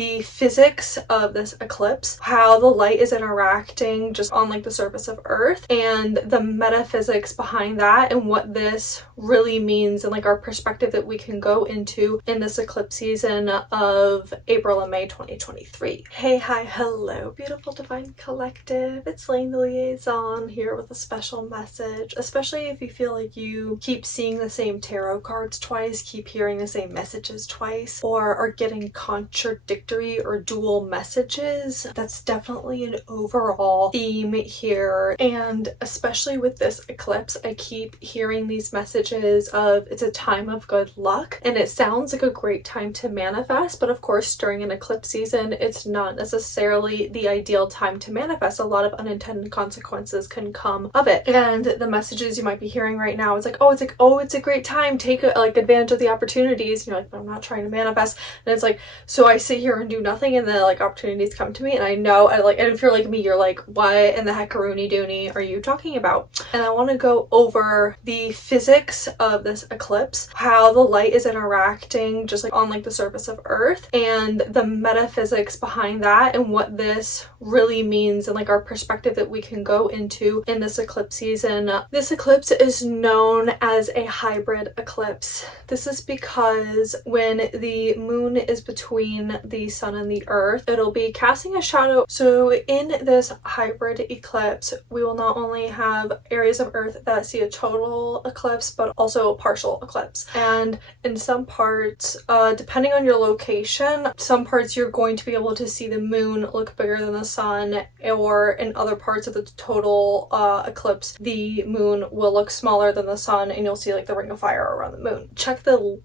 the physics of this eclipse, how the light is interacting just on like the surface of Earth, and the metaphysics behind that and what this really means and like our perspective that we can go into in this eclipse season of April and May 2023. Hey, hi, hello, beautiful divine collective. It's Lane the Liaison here with a special message, especially if you feel like you keep seeing the same tarot cards twice, keep hearing the same messages twice, or are getting contradictory or dual messages. That's definitely an overall theme here, and especially with this eclipse, I keep hearing these messages of it's a time of good luck, and it sounds like a great time to manifest, but of course during an eclipse season it's not necessarily the ideal time to manifest. A lot of unintended consequences can come of it, and the messages you might be hearing right now, it's a great time, take advantage of the opportunities. You're like, but I'm not trying to manifest. And it's like, so I sit here and do nothing and then like opportunities come to me, and I know and if you're like me, you're like, what in the heck dooney are you talking about? And I want to go over the physics of this eclipse, how the light is interacting just like on like the surface of Earth, and the metaphysics behind that and what this really means and like our perspective that we can go into in this eclipse season. This eclipse is known as a hybrid eclipse. This is because when the moon is between the sun and the earth, it'll be casting a shadow. So in this hybrid eclipse, we will not only have areas of earth that see a total eclipse, but also a partial eclipse. And in some parts, depending on your location, some parts you're going to be able to see the moon look bigger than the sun, or in other parts of the total eclipse, the moon will look smaller than the sun and you'll see like the ring of fire around the moon. Check the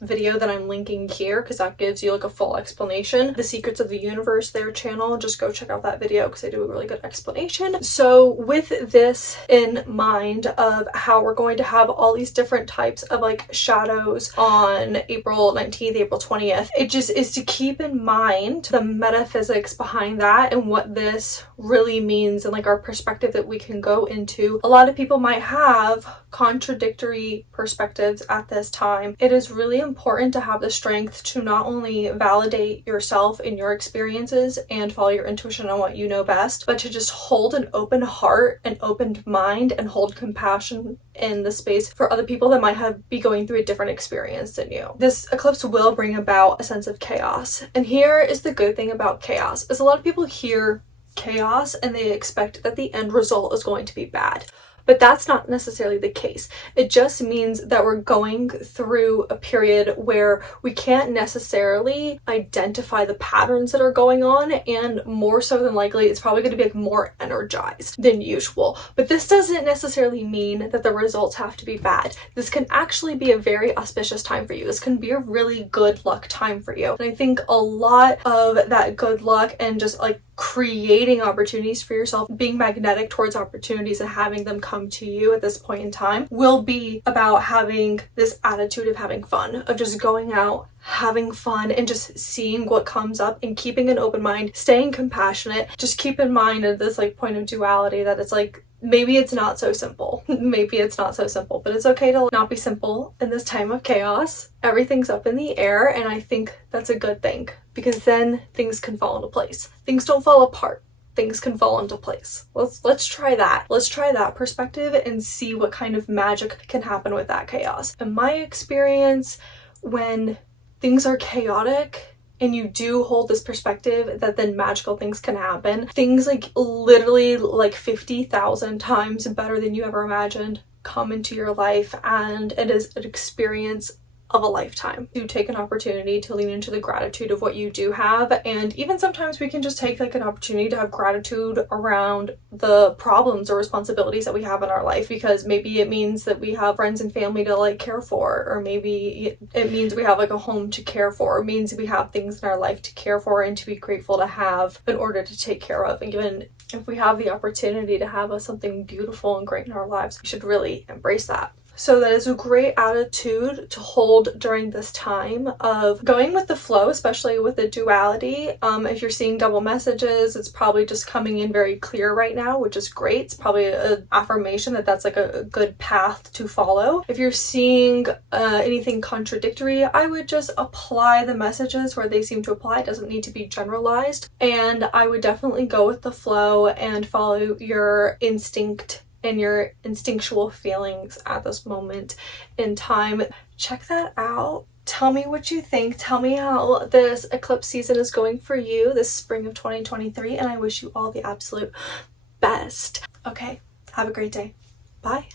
video that I'm linking here because that gives you like a full explanation. The Secrets of the Universe, their channel, just go check out that video because they do a really good explanation. So with this in mind of how we're going to have all these different types of like shadows on April 19th, April 20th, it just is to keep in mind the metaphysics behind that and what this really means and like our perspective that we can go into. A lot of people might have contradictory perspectives at this time. It is really important to have the strength to not only validate yourself in your experiences and follow your intuition on what you know best, but to just hold an open heart, an open mind, and hold compassion in the space for other people that might be going through a different experience than you. This eclipse will bring about a sense of chaos. And here is the good thing about chaos, is a lot of people hear chaos and they expect that the end result is going to be bad. But that's not necessarily the case. It just means that we're going through a period where we can't necessarily identify the patterns that are going on, and more so than likely, it's probably going to be like more energized than usual. But this doesn't necessarily mean that the results have to be bad. This can actually be a very auspicious time for you. This can be a really good luck time for you. And I think a lot of that good luck and just like creating opportunities for yourself, being magnetic towards opportunities and having them come to you at this point in time, will be about having this attitude of having fun, of just going out, having fun, and just seeing what comes up and keeping an open mind, staying compassionate. Just keep in mind at this like point of duality that it's like, maybe it's not so simple. Maybe it's not so simple, but it's okay to not be simple in this time of chaos. Everything's up in the air, and I think that's a good thing because then things can fall into place. Things don't fall apart. Things can fall into place. Let's try that. Let's try that perspective and see what kind of magic can happen with that chaos. In my experience, when things are chaotic, and you do hold this perspective that then magical things can happen, things like literally like 50,000 times better than you ever imagined come into your life, and it is an experience of a lifetime. You take an opportunity to lean into the gratitude of what you do have, and even sometimes we can just take like an opportunity to have gratitude around the problems or responsibilities that we have in our life, because maybe it means that we have friends and family to like care for, or maybe it means we have like a home to care for, or means we have things in our life to care for and to be grateful to have in order to take care of. And given if we have the opportunity to have something beautiful and great in our lives, we should really embrace that. So that is a great attitude to hold during this time of going with the flow, especially with the duality. If you're seeing double messages, it's probably just coming in very clear right now, which is great. It's probably an affirmation that that's like a good path to follow. If you're seeing anything contradictory, I would just apply the messages where they seem to apply. It doesn't need to be generalized. And I would definitely go with the flow and follow your instinct and your instinctual feelings at this moment in time. Check that out. Tell me what you think. Tell me how this eclipse season is going for you this spring of 2023, and I wish you all the absolute best. Okay, have a great day. Bye.